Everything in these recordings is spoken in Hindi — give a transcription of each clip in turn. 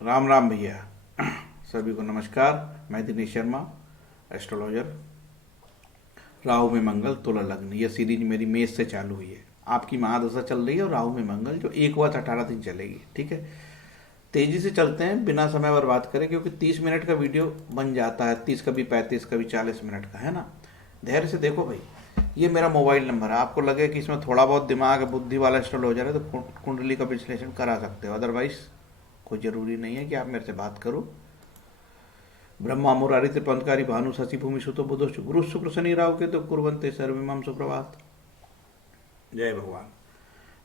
राम राम भैया। सभी को नमस्कार। मैं दिनेश शर्मा, एस्ट्रोलॉजर। राहु में मंगल तुला लग्न, यह सीरीज मेरी मेष से चालू हुई है। आपकी महादशा चल रही है और राहु में मंगल जो 1 वर्ष 18 दिन चलेगी। ठीक है, तेजी से चलते हैं, बिना समय बर्बाद करें, क्योंकि 30 मिनट का वीडियो बन जाता है, 30 कभी 35 कभी 40 मिनट का, है ना। धैर्य से देखो भाई, ये मेरा मोबाइल नंबर है। आपको लगे कि इसमें थोड़ा बहुत दिमाग बुद्धि वाला एस्ट्रोलॉजर है तो कुंडली का विश्लेषण करा सकते हो, अदरवाइज कोई ज़रूरी नहीं है कि आप मेरे से बात करो। ब्रह्मा मुरारी त्रिपंथकारी भानु शशि भूमि सुतो बुधो गुरु शुक्र शनि राहु के तो कुरवंते सर्वमम सुप्रभात। जय भगवान।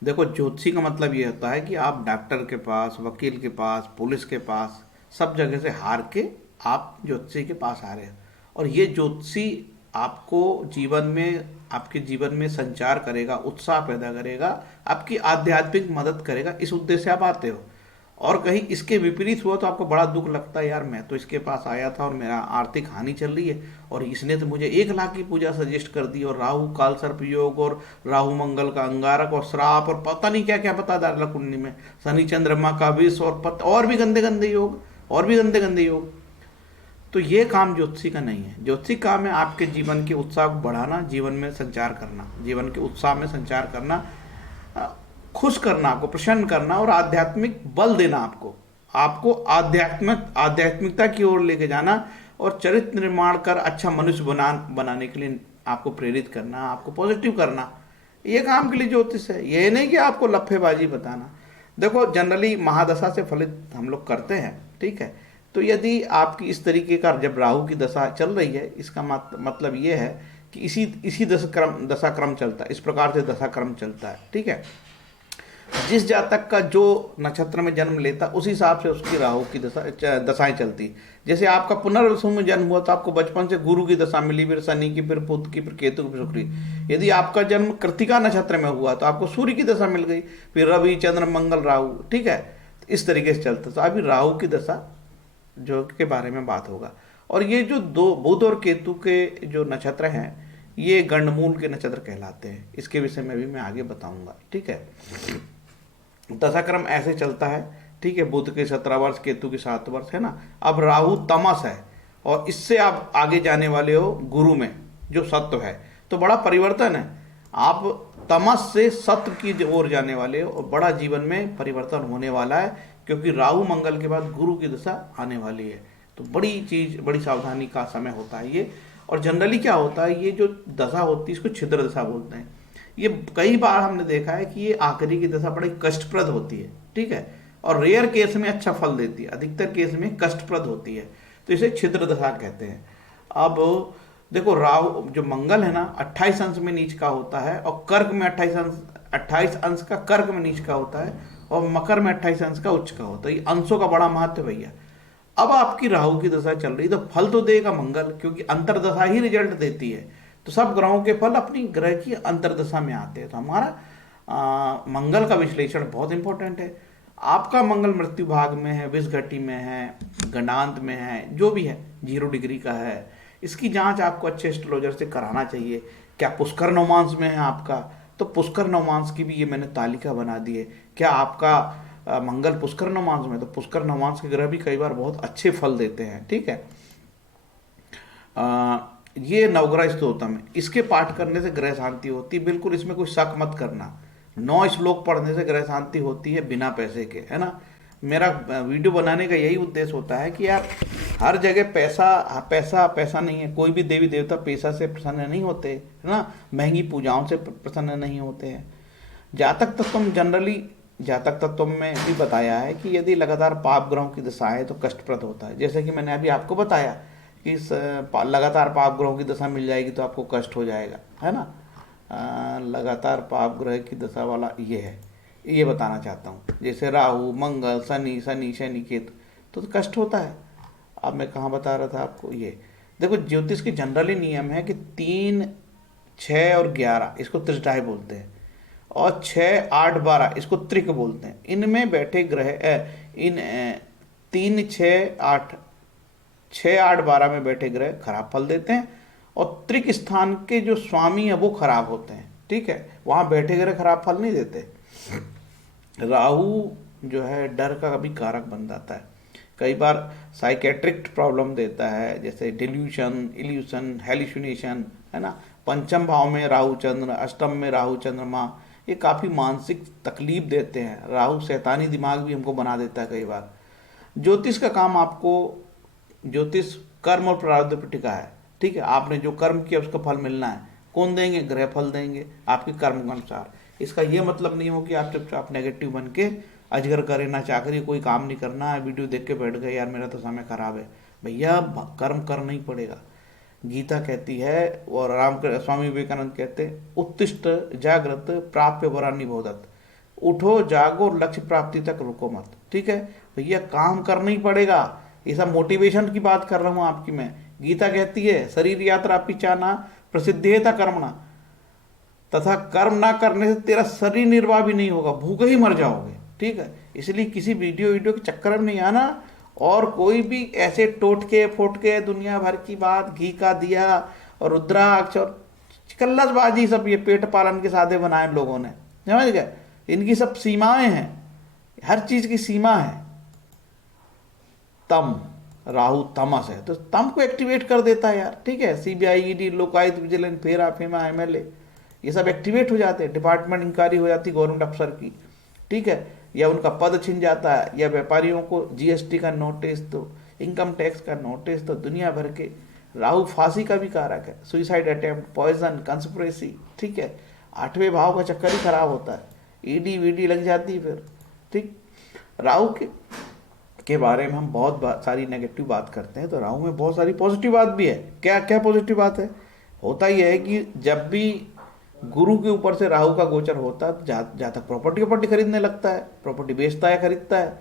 देखो, ज्योतिषी का मतलब ये होता है कि आप डॉक्टर के पास, वकील के पास, पुलिस के पास, सब जगह से हार के आप ज्योतिषी के पास आ रहे हो। और ये ज्योतिषी आपको जीवन में, आपके जीवन में संचार करेगा, उत्साह पैदा करेगा, आपकी आध्यात्मिक मदद करेगा, इस उद्देश्य से आप आते हो। और कहीं इसके विपरीत हुआ तो आपको बड़ा दुख लगता है, यार मैं तो इसके पास आया था और मेरा आर्थिक हानि चल रही है और इसने तो मुझे 1 लाख की पूजा सजेस्ट कर दी, और राहु काल सर्प योग और राहु मंगल का अंगारक और श्राप और पता नहीं क्या क्या बता डाला कुंडली में, शनि चंद्रमा का विष और भी गंदे गंदे योग, और भी गंदे गंदे योग। तो ये काम ज्योतिषी का नहीं है। ज्योतिषी काम है आपके जीवन के उत्साह को बढ़ाना, जीवन में संचार करना, जीवन के उत्साह में संचार करना, खुश करना, आपको प्रसन्न करना और आध्यात्मिक बल देना, आपको आपको आध्यात्मिकता की ओर लेके जाना और चरित्र निर्माण कर अच्छा मनुष्य बनाने के लिए आपको प्रेरित करना, आपको पॉजिटिव करना। ये काम के लिए ज्योतिष है, ये नहीं कि आपको लफ्फेबाजी बताना। देखो, जनरली महादशा से फलित हम लोग करते हैं, ठीक है। तो यदि आपकी इस तरीके का जब राहु की दशा चल रही है, इसका मतलब ये है कि इसी इसी दशा क्रम चलता है, इस प्रकार से दशा क्रम चलता है, ठीक है। जिस जातक का जो नक्षत्र में जन्म लेता उस हिसाब से उसकी राहु की दशाएं चलती। जैसे आपका पुनर्वसु में जन्म हुआ तो आपको बचपन से गुरु की दशा मिली, फिर शनि की, फिर बुध की, फिर केतु की, फिर शुक्र की। यदि आपका जन्म कृत्तिका नक्षत्र में हुआ तो आपको सूर्य की दशा मिल गई, फिर रवि चंद्र मंगल राहु, ठीक है। तो इस तरीके से चलता। तो अभी राहु की दशा जो के बारे में बात होगा। और ये जो दो बुध और केतु के जो नक्षत्र हैं, ये गंडमूल के नक्षत्र कहलाते हैं। इसके विषय में भी मैं आगे बताऊंगा, ठीक है। दशाक्रम ऐसे चलता है, ठीक है। बुध के 17 वर्ष, केतु के 7 वर्ष, है ना। अब राहु तमस है और इससे आप आगे जाने वाले हो गुरु में जो सत्व है, तो बड़ा परिवर्तन है। आप तमस से सत्व की ओर जाने वाले हो और बड़ा जीवन में परिवर्तन होने वाला है, क्योंकि राहु मंगल के बाद गुरु की दशा आने वाली है। तो बड़ी चीज, बड़ी सावधानी का समय होता है ये। और जनरली क्या होता है, ये जो दशा होती है इसको छिद्र दशा बोलते हैं। ये कई बार हमने देखा है कि ये आखिरी की दशा बड़ी कष्टप्रद होती है, ठीक है। और रेयर केस में अच्छा फल देती है, अधिकतर केस में कष्टप्रद होती है, तो इसे छिद्र दशा कहते हैं। अब देखो, राहु जो मंगल है ना, 28 अंश में नीच का होता है, और कर्क में 28 अंश का कर्क में नीच का होता है, और मकर में 28 अंश का उच्च का होता है। ये अंशों का बड़ा महत्व है भैया। अब आपकी राहु की दशा चल रही, तो फल तो देगा मंगल, क्योंकि अंतरदशा ही रिजल्ट देती है। तो सब ग्रहों के फल अपनी ग्रह की अंतरदशा में आते हैं। तो हमारा मंगल का विश्लेषण बहुत इंपॉर्टेंट है। आपका मंगल मृत्यु भाग में है, विष घटी में है, गणांत में है, जो भी है 0 डिग्री का है, इसकी जांच आपको अच्छे एस्ट्रोलॉजर से कराना चाहिए। क्या पुष्कर नवमांश में है आपका, तो पुष्कर नवमांश की भी ये मैंने तालिका बना दी है। क्या आपका मंगल पुष्कर नवमांश में, तो पुष्कर नवमांश के ग्रह भी कई बार बहुत अच्छे फल देते हैं, ठीक है। ये नवग्रह स्तोत्रम है, इसके पाठ करने से ग्रह शांति होती है, बिल्कुल इसमें कोई शक मत करना। 9 श्लोक पढ़ने से ग्रह शांति होती है बिना पैसे के, है ना। मेरा वीडियो बनाने का यही उद्देश्य होता है कि यार हर जगह पैसा पैसा पैसा नहीं है। कोई भी देवी देवता पैसा से प्रसन्न नहीं होते, है ना। महंगी पूजाओं से प्रसन्न नहीं होते हैं। जातक तत्व जनरली, जातक तत्व में भी बताया है कि यदि लगातार पाप ग्रहों की दशा है तो कष्टप्रद होता है। जैसे कि मैंने अभी आपको बताया कि लगातार पाप ग्रहों की दशा मिल जाएगी तो आपको कष्ट हो जाएगा, है ना। लगातार पाप ग्रह की दशा वाला ये है, ये बताना चाहता हूँ। जैसे राहु मंगल शनि शनि शनि केतु, तो कष्ट होता है। अब मैं कहाँ बता रहा था आपको, ये देखो, ज्योतिष के जनरली नियम है कि 3, 6 और 11 इसको त्रिष्ठाएं बोलते हैं, और 6, 8, 12 इसको त्रिक बोलते हैं। इनमें बैठे ग्रह इन 3, 6, 8, 6, 8, 12 में बैठे ग्रह खराब फल देते हैं, और त्रिक स्थान के जो स्वामी है वो खराब होते हैं, ठीक है। वहां बैठे ग्रह खराब फल नहीं देते। राहु जो है डर का भी कारक बन जाता है। कई बार साइकेट्रिक प्रॉब्लम देता है, जैसे डिल्यूशन, इल्यूशन, हेल्यूसिनेशन, है ना। पंचम भाव में राहु चंद्र, अष्टम में राहु चंद्रमा, ये काफ़ी मानसिक तकलीफ देते हैं। राहु शैतानी दिमाग भी हमको बना देता है कई बार। ज्योतिष का काम आपको, ज्योतिष कर्म और प्रारब्ध पर टिका है, ठीक है। आपने जो कर्म किया उसका फल मिलना है। कौन देंगे? ग्रह फल देंगे आपके कर्म के अनुसार। इसका ये मतलब नहीं हो कि आप चुपचाप नेगेटिव बन के अजगर करे ना चाकरी, कोई काम नहीं करना है, वीडियो देख के बैठ गए यार मेरा तो समय खराब है। भैया कर्म करना ही पड़ेगा। गीता कहती है और स्वामी विवेकानंद कहते हैं, उत्तिष्ठ जागृत प्राप्य वरान्नि बोधत। उठो जागो, लक्ष्य प्राप्ति तक रुको मत, ठीक है भैया। काम करना ही पड़ेगा। ये सब मोटिवेशन की बात कर रहा हूँ आपकी मैं। गीता कहती है, शरीर यात्रा पिचाना प्रसिद्धेता कर्मणा, तथा कर्म ना करने से तेरा शरीर निर्वाह भी नहीं होगा, भूखे ही मर जाओगे, ठीक है। इसलिए किसी वीडियो के चक्कर में नहीं आना। और कोई भी ऐसे टोटके फोटके दुनिया भर की बात, घी का दिया और रुद्राक्ष और कल्लसबाजी, सब ये पेट पालन के साधे बनाए लोगों ने, समझ गए। इनकी सब सीमाएं हैं, हर चीज की सीमा है। तम, राहु तमस है, तो तम को एक्टिवेट कर देता है यार, ठीक है। सीबीआई, ईडी, लोकायुक्त, विजिलेंस, फेरा फेमा, एमएलए, ये सब एक्टिवेट हो जाते हैं। डिपार्टमेंट इंक्वायरी हो जाती गवर्नमेंट अफसर की, ठीक है। या उनका पद छिन जाता है, या व्यापारियों को जीएसटी का नोटिस दो, इनकम टैक्स का नोटिस दो, दुनिया भर के। राहु फांसी का भी कारक है, सुइसाइड अटेम्प्ट, पॉइजन, कंस्पिरेसी, ठीक है। 8वें भाव का चक्कर ही खराब होता है, ईडी वीडी लग जाती है फिर, ठीक। राहु के बारे में हम बहुत सारी नेगेटिव बात करते हैं, तो राहु में बहुत सारी पॉजिटिव बात भी है। क्या क्या पॉजिटिव बात है? होता ही है कि जब भी गुरु के ऊपर से राहु का गोचर होता है, जहाँ तक प्रॉपर्टी खरीदने लगता है, प्रॉपर्टी बेचता है, खरीदता है।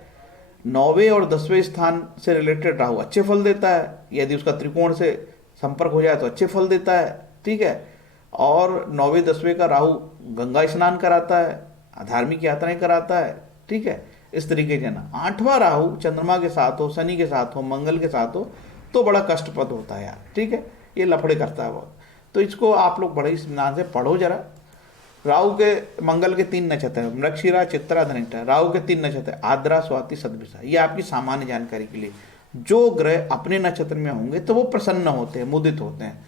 9वें और 10वें स्थान से रिलेटेड राहु अच्छे फल देता है। यदि उसका त्रिकोण से संपर्क हो जाए तो अच्छे फल देता है, ठीक है। और 9वें 10वें का राहु गंगा स्नान कराता है, धार्मिक यात्राएं कराता है, ठीक है। इस तरीके से ना 8वां राहु चंद्रमा के साथ हो, शनि के साथ हो, मंगल के साथ हो तो बड़ा कष्टप्रद होता है यार, ठीक है। ये लफड़े करता है बहुत। तो इसको आप लोग बड़े स्नान से पढ़ो जरा। राहु के, मंगल के 3 नक्षत्र है, मृगशिरा, चित्रा, धनिष्ठा। राहु के 3 नक्षत्र है, आद्रा, स्वाति, सतभिषा। ये आपकी सामान्य जानकारी के लिए। जो ग्रह अपने नक्षत्र में होंगे तो वो प्रसन्न होते हैं, मुदित होते हैं।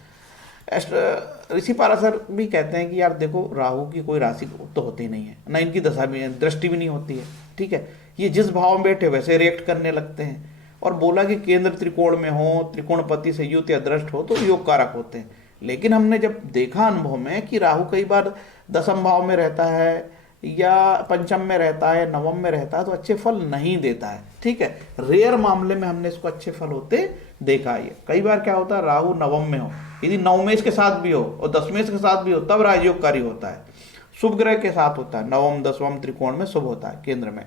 ऋषि पाराशर भी कहते हैं कि यार देखो, राहु की कोई राशि तो होती नहीं है, ना इनकी दशा भी, दृष्टि भी नहीं होती है, ठीक है। ये जिस भाव में बैठे वैसे रिएक्ट करने लगते हैं। और बोला कि केंद्र त्रिकोण में हो, त्रिकोणपति से युत या दृष्ट हो तो योग कारक होते हैं। लेकिन हमने जब देखा अनुभव में कि राहु कई बार 10वें भाव में रहता है, या पंचम में रहता है, नवम में रहता है, तो अच्छे फल नहीं देता है, ठीक है। रेयर मामले में हमने इसको अच्छे फल होते देखा है। कई बार क्या होता है, राहु नवम में हो, यदि नवमेश के साथ भी हो और दशमेश के साथ भी हो तब राजयोगकारी होता है। शुभ ग्रह के साथ होता है, नवम 10वां त्रिकोण में शुभ होता है, केंद्र में।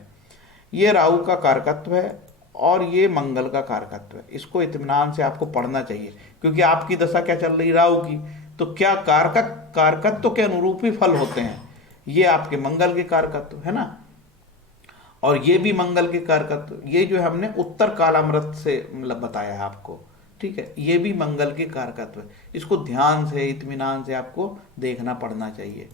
ये राहु का कारकत्व है और ये मंगल का कारकत्व है। इसको इत्मीनान से आपको पढ़ना चाहिए, क्योंकि आपकी दशा क्या चल रही राहु की, तो क्या कारकत्व के अनुरूप ही फल होते हैं। ये आपके मंगल के कारकत्व है ना, और ये भी मंगल के कारकत्व। ये जो हमने उत्तर कालामृत से मतलब बताया है आपको, ठीक है। ये भी मंगल के कारकत्व है। इसको ध्यान से, इत्मीनान से आपको देखना पड़ना चाहिए।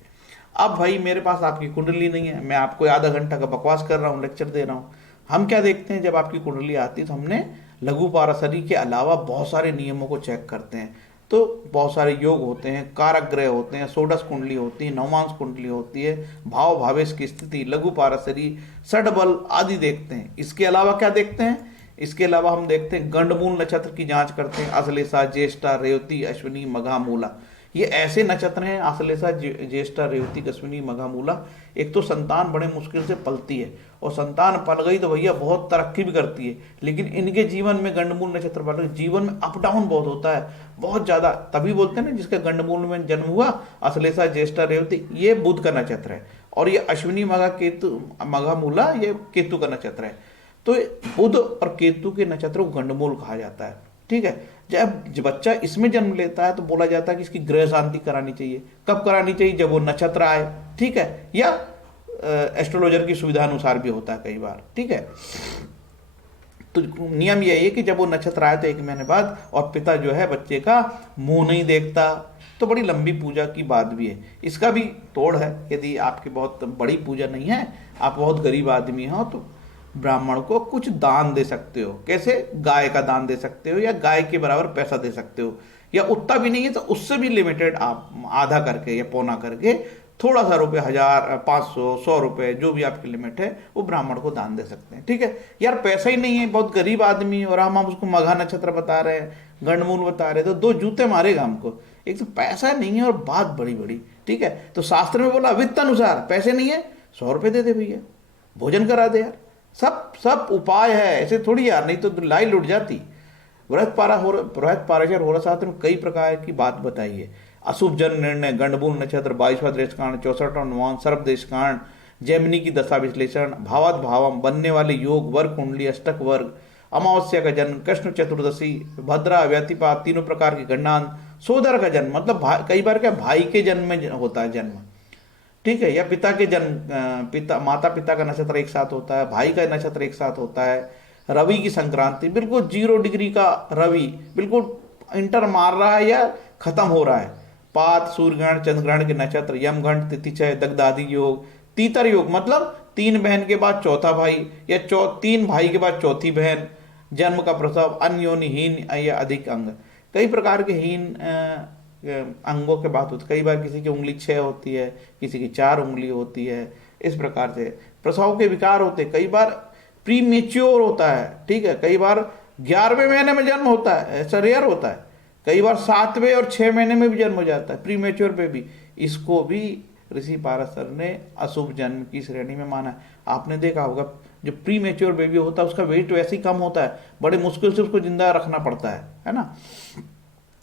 अब भाई मेरे पास आपकी कुंडली नहीं है, मैं आपको आधा घंटा का बकवास कर रहा हूँ, लेक्चर दे रहा हूँ। हम क्या देखते हैं, जब आपकी कुंडली आती है तो हमने लघु पाराशरी के अलावा बहुत सारे नियमों को चेक करते हैं। तो बहुत सारे योग होते हैं, कारक ग्रह होते हैं, षोडश कुंडली होती है, नवमांश कुंडली होती है, भाव भावेश की स्थिति, लघु पाराशरी, षड बल आदि देखते हैं। इसके अलावा क्या देखते हैं, इसके अलावा हम देखते हैं गंडमूल नक्षत्र की जांच करते हैं। आश्लेषा, ज्येष्ठा, रेवती, अश्विनी, मघा, मूला। ये ऐसे नक्षत्र हैं, आश्लेषा, ज्येष्ठा, रेवती, अश्विनी, मघा, मूला। एक तो संतान बड़े मुश्किल से पलती है, और संतान पल गई तो भैया बहुत तरक्की भी करती है। लेकिन इनके जीवन में गंडमूल नक्षत्र वाले जीवन में अप डाउन बहुत होता है, बहुत ज्यादा। तभी बोलते हैं ना, जिसका गंडमूल में जन्म हुआ, आश्लेषा, ज्येष्ठा, रेवती, ये बुध का नक्षत्र है। और ये अश्विनी, मघा, केतु, मघा, मूला, ये केतु का नक्षत्र है। तो बुध और केतु के नक्षत्र को गंडमूल कहा जाता है, ठीक है। जब बच्चा इसमें जन्म लेता है तो बोला जाता है कि इसकी ग्रह शांति करानी चाहिए। कब करानी चाहिए, जब वो नक्षत्र आए, ठीक है। या एस्ट्रोलॉजर की सुविधा अनुसार भी होता है कई बार, ठीक है। तो नियम यही है कि जब वो नक्षत्र आए तो 1 महीने बाद, और पिता जो है बच्चे का मुंह नहीं देखता। तो बड़ी लंबी पूजा की बात भी है, इसका भी तोड़ है। यदि आपकी बहुत बड़ी पूजा नहीं है, आप बहुत गरीब आदमी हो, तो ब्राह्मण को कुछ दान दे सकते हो। कैसे? गाय का दान दे सकते हो, या गाय के बराबर पैसा दे सकते हो, या उतना भी नहीं है तो उससे भी लिमिटेड आप आधा करके या पौना करके थोड़ा सा रुपये, 1000, 500, 100 रुपये, जो भी आपकी लिमिट है वो ब्राह्मण को दान दे सकते हैं। ठीक है यार, पैसा ही नहीं है, बहुत गरीब आदमी है, और हम उसको मघा नक्षत्र बता रहे हैं, गंडमूल बता रहे हैं, तो दो जूते मारेगा हमको। एक तो पैसा नहीं है और बात बड़ी बड़ी। ठीक है, तो शास्त्र में बोला वित्त अनुसार, पैसे नहीं है 100 रुपये दे दे भैया, भोजन करा दे यार। सब सब उपाय है, ऐसे थोड़ी यार, नहीं तो लाई लुट जाती। बृहत पाराशर होरा शास्त्र में कई प्रकार की बात बताई है। अशुभ जन निर्णय, गंडमूल नक्षत्र, 22वां देश कांड, 64वां नुमान, सर्प देश कांड, जैमिनी की दशा विश्लेषण, भावात भावम, बनने वाले योग, वर्ग कुंडली, अष्टक वर्ग, अमावस्या का जन्म, कृष्ण चतुर्दशी, भद्रा, व्यतिपात, तीनों प्रकार की गणना, सोदर का जन्म, मतलब कई बार क्या भाई के जन्म में होता है जन्म। ठीक है, या पिता के जन्म, पिता माता पिता का नक्षत्र एक साथ होता है, भाई का नक्षत्र एक साथ होता है, रवि की संक्रांति, बिल्कुल 0 डिग्री का रवि, बिल्कुल इंटर मार रहा है या खत्म हो रहा है, पात, सूर्यग्रहण, चंद्रग्रहण के नक्षत्र, यमघंट, तिथिचय, दग्धादि योग, तीतर योग, मतलब 3 बहन के बाद चौथा भाई, या 3 भाई के बाद चौथी बहन, जन्म का प्रसव, अन्योनिहीन या अधिक अंग, कई प्रकार के हीन अंगों के बात होती है। कई बार किसी की उंगली 6 होती है, किसी की 4 उंगली होती है, इस प्रकार से प्रसव के विकार होते हैं। कई बार प्री मेच्योर होता है, ठीक है, कई बार 11वें महीने में जन्म होता है, ऐसा रेयर होता है, कई बार 7वें और 6 महीने में भी जन्म हो जाता है, प्री मेच्योर बेबी। इसको भी ऋषि पाराशर ने अशुभ जन्म की श्रेणी में माना है। आपने देखा होगा जो प्री मेच्योर बेबी होता है उसका वेट वैसे ही कम होता है, बड़े मुश्किल से उसको जिंदा रखना पड़ता है ना।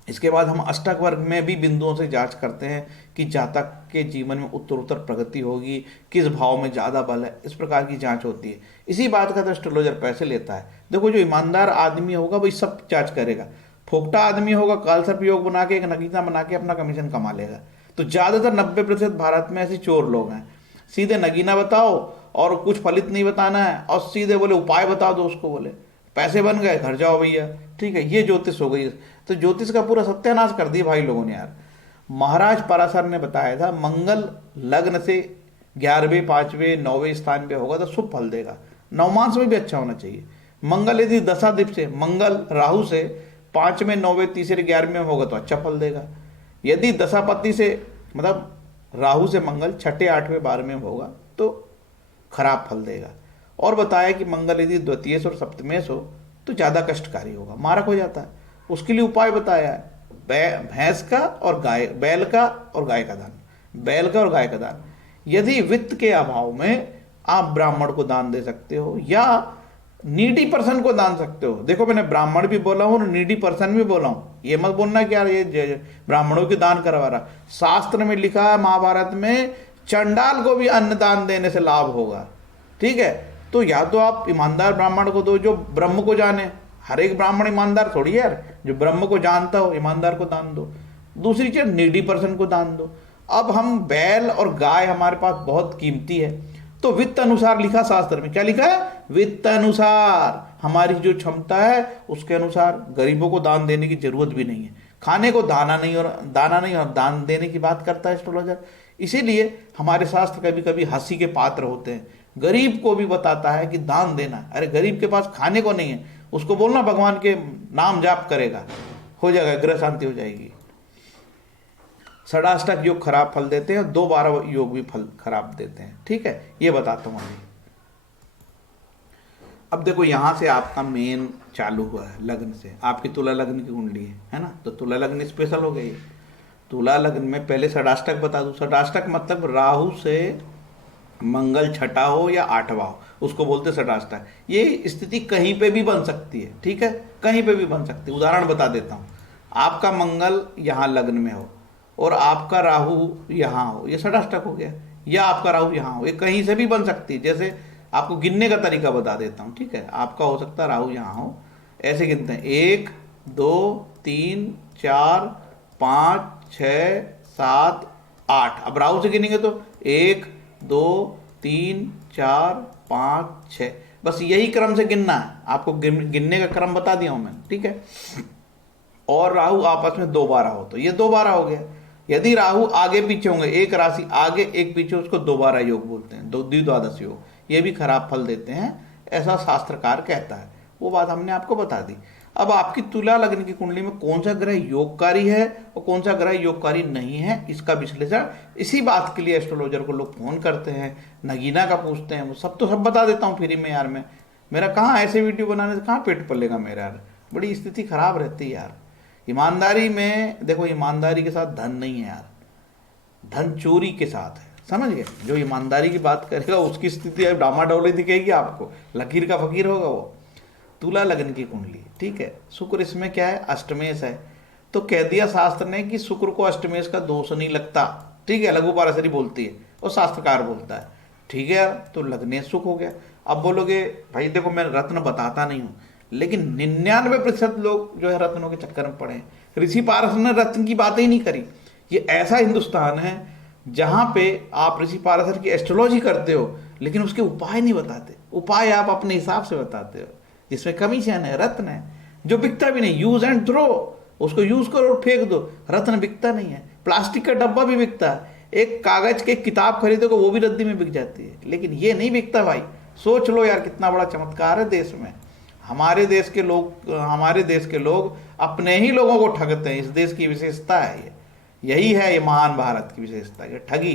इसके बाद हम अष्टक वर्ग में भी बिंदुओं से जांच करते हैं कि जातक के जीवन में उत्तरोत्तर प्रगति होगी, किस भाव में ज़्यादा बल है, इस प्रकार की जांच होती है। इसी बात का तो एस्ट्रोलॉजर पैसे लेता है। देखो, जो ईमानदार आदमी होगा वही सब जांच करेगा, फोकटा आदमी होगा कालसर्प योग बना के, एक नगीना बना के अपना कमीशन कमा लेगा। तो ज़्यादातर 90% भारत में ऐसे चोर लोग हैं, सीधे नगीना बताओ और कुछ फलित नहीं बताना है, और सीधे बोले उपाय बता दो, उसको बोले पैसे बन गए घर जाओ भैया। ठीक है, ये ज्योतिष हो गई। तो ज्योतिष का पूरा सत्यानाश कर दिया भाई लोगों ने यार। महाराज पराशर ने बताया था मंगल लग्न से 11वें, 5वें, 9वें स्थान पे होगा तो शुभ फल देगा। नवमांश में भी अच्छा होना चाहिए। मंगल यदि दशा दीप से, मंगल राहु से 5वें, 9वें, तीसरे, 11वें में होगा तो अच्छा फल देगा। यदि दशापति से, मतलब राहु से मंगल 6ठे, 8वें, 12वें में होगा तो खराब फल देगा। और बताया कि मंगल यदि द्वितीय और सप्तमेश हो तो ज़्यादा कष्टकारी होगा, मारक हो जाता है। उसके लिए उपाय बताया है, भैंस का और गाय, बैल का और गाय का दान, बैल का और गाय का दान। यदि वित्त के अभाव में आप ब्राह्मण को दान दे सकते हो या नीडी पर्सन को दान सकते हो। देखो, मैंने ब्राह्मण भी बोला हूँ और नीडी पर्सन भी बोला हूँ, ये मत बोलना कि यार ये ब्राह्मणों की दान करवा रहा। शास्त्र में लिखा है, महाभारत में, चंडाल को भी अन्न दान देने से लाभ होगा। ठीक है, तो या तो आप ईमानदार ब्राह्मण को दो जो ब्रह्म को जाने, हर एक ब्राह्मण ईमानदार थोड़ी है यार, जो ब्रह्म को जानता हो ईमानदार को दान दो। दूसरी चीज, नीडी पर्सन को दान दो। अब हम बैल और गाय हमारे पास बहुत कीमती है, तो वित्त अनुसार लिखा शास्त्र में, क्या लिखा है? वित्त अनुसार, हमारी जो क्षमता है उसके अनुसार। गरीबों को दान देने की जरूरत भी नहीं है, खाने को दाना नहीं और दान देने की बात करता है एस्ट्रोलॉजर। इसीलिए हमारे शास्त्र कभी कभी हंसी के पात्र होते हैं। गरीब को भी बताता है कि दान देना, अरे गरीब के पास खाने को नहीं है, उसको बोलना भगवान के नाम जाप करेगा, हो जाएगा, ग्रह शांति हो जाएगी। षडाष्टक योग खराब फल देते हैं, 2-12 योग भी फल खराब देते हैं। ठीक है, ये बताता हूँ अभी। अब देखो, यहां से आपका मेन चालू हुआ है लग्न से, आपकी तुला लग्न की कुंडली है ना, तो तुला लग्न स्पेशल हो गई। तुला लग्न में पहले षडाष्टक बता दूं। षडाष्टक मतलब राहु से मंगल 6ठा हो या 8वां हो, उसको बोलते षडाष्टक। ये स्थिति कहीं पे भी बन सकती है, ठीक है, कहीं पे भी बन सकती है। उदाहरण बता देता हूँ, आपका मंगल यहाँ लग्न में हो और आपका राहु यहाँ हो, ये षडाष्टक हो गया। या आपका राहु यहाँ हो, ये कहीं से भी बन सकती है। जैसे आपको गिनने का तरीका बता देता हूँ, ठीक है, आपका हो सकता है राहु यहाँ हो, ऐसे गिनते हैं 1 2 3 4 5 6 7 8। अब राहु से गिनेंगे तो 1 2 3 4 5 6, बस यही क्रम से गिनना है आपको। गिनने का क्रम बता दिया हूं मैं, ठीक है। और राहु आपस में 2 बार हो तो ये 2 बार हो गया। यदि राहु आगे पीछे होंगे, एक राशि आगे एक पीछे, उसको 2 बार योग बोलते हैं, द्विद्वादश योग। ये भी खराब फल देते हैं ऐसा शास्त्रकार कहता है। वो बात हमने आपको बता दी। अब आपकी तुला लग्न की कुंडली में कौन सा ग्रह योगकारी है और कौन सा ग्रह योगकारी नहीं है, इसका विश्लेषण इसी बात के लिए एस्ट्रोलॉजर को लोग फोन करते हैं, नगीना का पूछते हैं। वो सब तो सब बता देता हूँ फ्री में यार। मैं मेरा कहाँ ऐसे वीडियो बनाने से कहाँ पेट पलेगा मेरा यार। बड़ी स्थिति खराब रहती है यार। ईमानदारी में देखो, ईमानदारी के साथ धन नहीं है यार, धन चोरी के साथ है, समझ गए। जो ईमानदारी की बात करेगा उसकी स्थिति डामाडोली दिखेगी आपको, लकीर का फकीर होगा वो। तुला लग्न की कुंडली, ठीक है। शुक्र इसमें क्या है, अष्टमेश है। तो कह दिया शास्त्र ने कि शुक्र को अष्टमेश का दोष नहीं लगता, ठीक है। लघु पाराशरी बोलती है और शास्त्रकार बोलता है, ठीक है यार। तो लग्नेश सुख हो गया। अब बोलोगे भाई देखो मैं रत्न बताता नहीं हूँ, लेकिन 99% लोग जो है रत्नों के चक्कर में पड़े हैं। ऋषि पारस ने रत्न की बात ही नहीं करी। ये ऐसा हिंदुस्तान है जहां पे आप ऋषि पारसर की एस्ट्रोलॉजी करते हो लेकिन उसके उपाय नहीं बताते। उपाय आप अपने हिसाब से बताते हो, जिसमें कमीशन है, रत्न है जो बिकता भी नहीं। यूज एंड थ्रो, उसको यूज करो और फेंक दो। रत्न बिकता नहीं है। प्लास्टिक का डब्बा भी बिकता है, एक कागज की किताब खरीदोगे वो भी रद्दी में बिक जाती है, लेकिन ये नहीं बिकता भाई। सोच लो यार कितना बड़ा चमत्कार है देश में। हमारे देश के लोग अपने ही लोगों को ठगते हैं। इस देश की विशेषता है ये, यही है ये महान भारत की विशेषता, ये ठगी।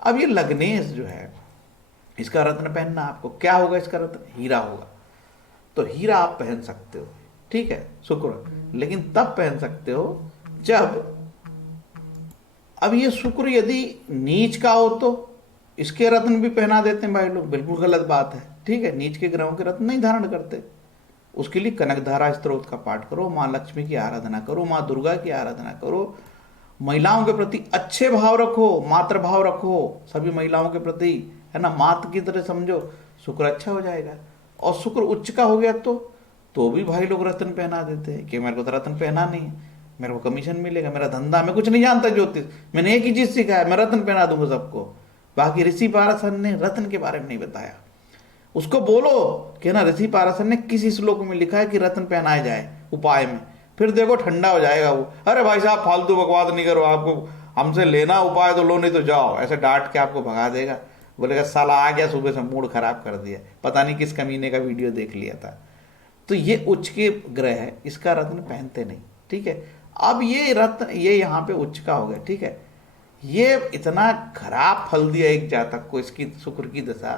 अब ये लग्नेश जो है, इसका रत्न पहनना आपको क्या होगा, इसका रत्न हीरा होगा। तो हीरा आप पहन सकते हो, ठीक है, शुक्र, लेकिन तब पहन सकते हो जब, अब ये शुक्र यदि नीच का हो तो इसके रत्न भी पहना देते हैं भाई लोग, बिल्कुल गलत बात है, ठीक है। नीच के ग्रहों के रत्न नहीं धारण करते। उसके लिए कनकधारा स्त्रोत का पाठ करो, माँ लक्ष्मी की आराधना करो, माँ दुर्गा की आराधना करो, महिलाओं के प्रति अच्छे भाव रखो, मातृभाव रखो सभी महिलाओं के प्रति, है ना, मात की तरह समझो, शुक्र अच्छा हो जाएगा। और शुक्र उच्च का हो गया तो भी भाई लोग रत्न पहना देते हैं कि मेरे को तो रत्न पहना नहीं है, मेरे को कमीशन मिलेगा, मेरा धंधा, मैं कुछ नहीं जानता ज्योतिष, मैंने एक ही चीज सीखा है, मैं रत्न पहना दूंगा सबको। बाकी ऋषि पाराशर ने रत्न के बारे में नहीं बताया। उसको बोलो कि ना ऋषि पाराशर ने किसी श्लोक में लिखा है कि रत्न पहनाया जाए उपाय में, फिर देखो ठंडा हो जाएगा वो। अरे भाई साहब फालतू बकवास नहीं करो, आपको हमसे लेना उपाय तो लो, नहीं तो जाओ, ऐसे डांट के आपको भगा देगा। बोलेगा साला आ गया सुबह से मूड खराब कर दिया, पता नहीं किस कमीने का वीडियो देख लिया था। तो ये उच्च के ग्रह है, इसका रत्न पहनते नहीं, ठीक है। अब ये रत्न ये यहाँ पे उच्च का हो गया, ठीक है। ये इतना खराब फल दिया एक जातक को, इसकी शुक्र की दशा,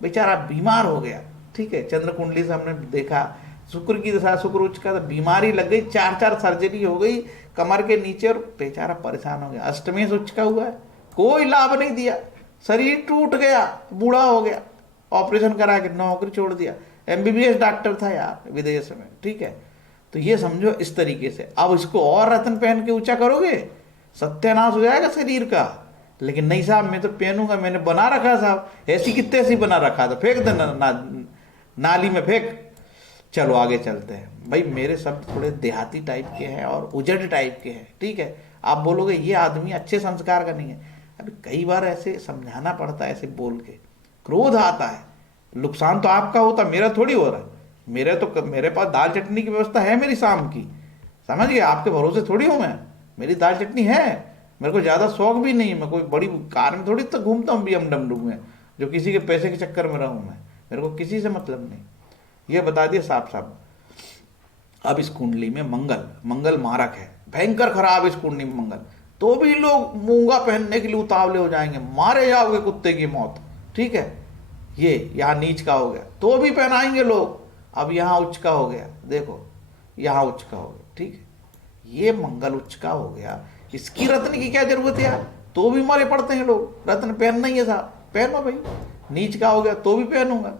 बेचारा बीमार हो गया, ठीक है। चंद्र कुंडली से हमने देखा शुक्र की दशा, शुक्र उच्च का, तो बीमारी लग गई, 4 सर्जरी हो गई कमर के नीचे और बेचारा परेशान हो गया। अष्टमेश उच्च का हुआ है, कोई लाभ नहीं दिया, शरीर टूट गया, बूढ़ा हो गया, ऑपरेशन करा के नौकरी छोड़ दिया। MBBS डॉक्टर था यार विदेश में, ठीक है। तो ये समझो इस तरीके से। अब इसको और रत्न पहन के ऊंचा करोगे, सत्यानाश हो जाएगा शरीर का। लेकिन नहीं साहब मैं तो पहनूंगा, मैंने बना रखा साहब, ऐसी कितने ऐसी बना रखा था, फेंक देना नाली में फेंक। चलो आगे चलते हैं भाई। मेरे शब्द थोड़े देहाती टाइप के हैं और उजड़ टाइप के हैं, ठीक है। आप बोलोगे ये आदमी अच्छे संस्कार का नहीं है। अभी कई बार ऐसे समझाना पड़ता है, ऐसे बोल के क्रोध आता है। नुकसान तो आपका होता, मेरा थोड़ी हो रहा है। मेरे पास दाल चटनी की व्यवस्था है मेरी शाम की, समझ गए। आपके भरोसे थोड़ी हूं मैं, मेरी दाल चटनी है। मेरे को ज्यादा शौक भी नहीं है, मैं कोई बड़ी कार में थोड़ी तो घूमता हूँ BMW में, जो किसी के पैसे के चक्कर में रहूं मैं। मेरे को किसी से मतलब नहीं, ये बता दिया साफ साफ। अब इस कुंडली में मंगल मारक है, भयंकर खराब इस कुंडली में मंगल। तो भी लोग मूंगा पहनने के लिए उतावले हो जाएंगे, मारे जाओगे कुत्ते की मौत, ठीक है। ये यहाँ नीच का हो गया तो भी पहनाएंगे लोग। अब यहाँ उच्च का हो गया, देखो यहाँ उच्च का हो गया, ठीक है। ये मंगल उच्च का हो गया, इसकी रत्न की क्या जरूरत है यार, तो भी मारे पड़ते हैं लोग। रत्न पहनना ही है साहब, पहनो भाई। नीच का हो गया तो भी पहनूंगा।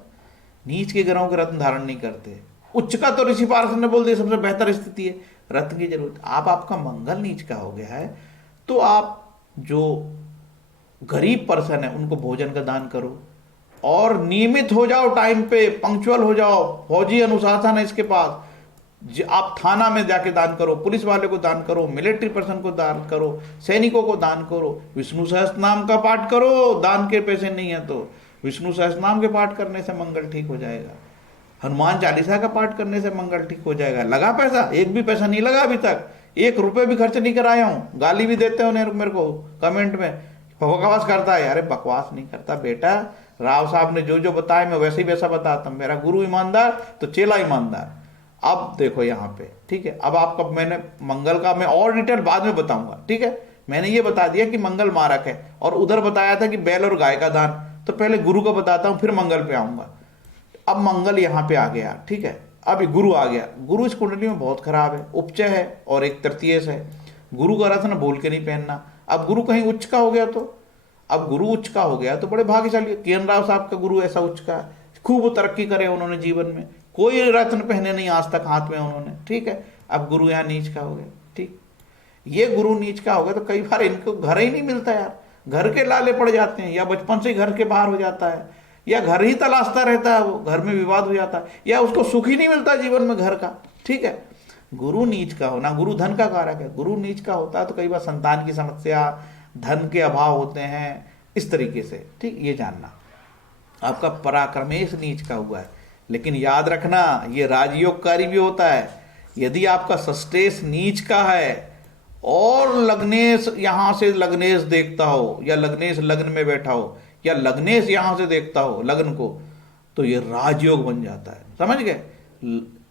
नीच के ग्रहों के रत्न धारण नहीं करते। उच्च का तो ऋषि पारस ने बोल दिया सबसे बेहतर स्थिति है, रत्न की जरूरत। आपका मंगल नीच का हो गया है तो आप जो गरीब पर्सन है उनको भोजन का दान करो, और नियमित हो जाओ, टाइम पे पंक्चुअल हो जाओ। फौजी अनुशासन है इसके पास। आप थाना में जाके दान करो, पुलिस वाले को दान करो, मिलिट्री पर्सन को दान करो, सैनिकों को दान करो, विष्णु सहस्त्र नाम का पाठ करो। दान के पैसे नहीं है तो विष्णु सहस्त्र नाम के पाठ करने से मंगल ठीक हो जाएगा। हनुमान चालीसा का पाठ करने से मंगल ठीक हो जाएगा। लगा पैसा? एक भी पैसा नहीं लगा अभी तक, 1 रुपये भी खर्च नहीं कराया हूं। गाली भी देते हो मेरे को कमेंट में, बकवास करता है। अरे बकवास नहीं करता बेटा, राव साहब ने जो जो बताया मैं वैसे ही वैसा बताता हूँ। मेरा गुरु ईमानदार तो चेला ईमानदार। अब देखो यहाँ पे, ठीक है, अब आपका मैंने मंगल का मैं और डिटेल बाद में बताऊंगा, ठीक है। मैंने ये बता दिया कि मंगल मारक है, और उधर बताया था कि बैल और गाय का दान, तो पहले गुरु का बताता हूँ फिर मंगल पे आऊंगा। अब मंगल यहाँ पे आ गया, ठीक है। अब ये गुरु आ गया। गुरु इस कुंडली में बहुत खराब है, उपचय है और एक तृतीयस है। गुरु का रत्न भूल के नहीं पहनना। अब गुरु कहीं उच्च का हो गया तो, अब गुरु उच्च का हो गया तो बड़े भाग्यशाली है। किरण राव साहब का गुरु ऐसा उच्च का है, खूब तरक्की करे उन्होंने जीवन में, कोई रत्न पहने नहीं आज तक हाथ में उन्होंने, ठीक है। अब गुरु यहाँ नीच का हो गया, ठीक। ये गुरु नीच का हो गया तो कई बार इनको घर ही नहीं मिलता यार, घर के लाले पड़ जाते हैं, या बचपन से ही घर के बाहर हो जाता है, या घर ही तलाशता रहता है वो, घर में विवाद हो जाता है, या उसको सुख ही नहीं मिलता जीवन में घर का, ठीक है। गुरु नीच का होना, गुरु धन का कारक है, गुरु नीच का होता है तो कई बार संतान की समस्या, धन के अभाव होते हैं, इस तरीके से, ठीक। ये जानना आपका पराक्रमेश नीच का हुआ है, लेकिन याद रखना ये राजयोगकारी भी होता है। यदि आपका षष्ठेश नीच का है और लग्नेश यहां से लग्नेश देखता हो, या लग्नेश लग्न में बैठा हो, या लग्नेश यहां से देखता हो लग्न को, तो ये राजयोग बन जाता है, समझ गए।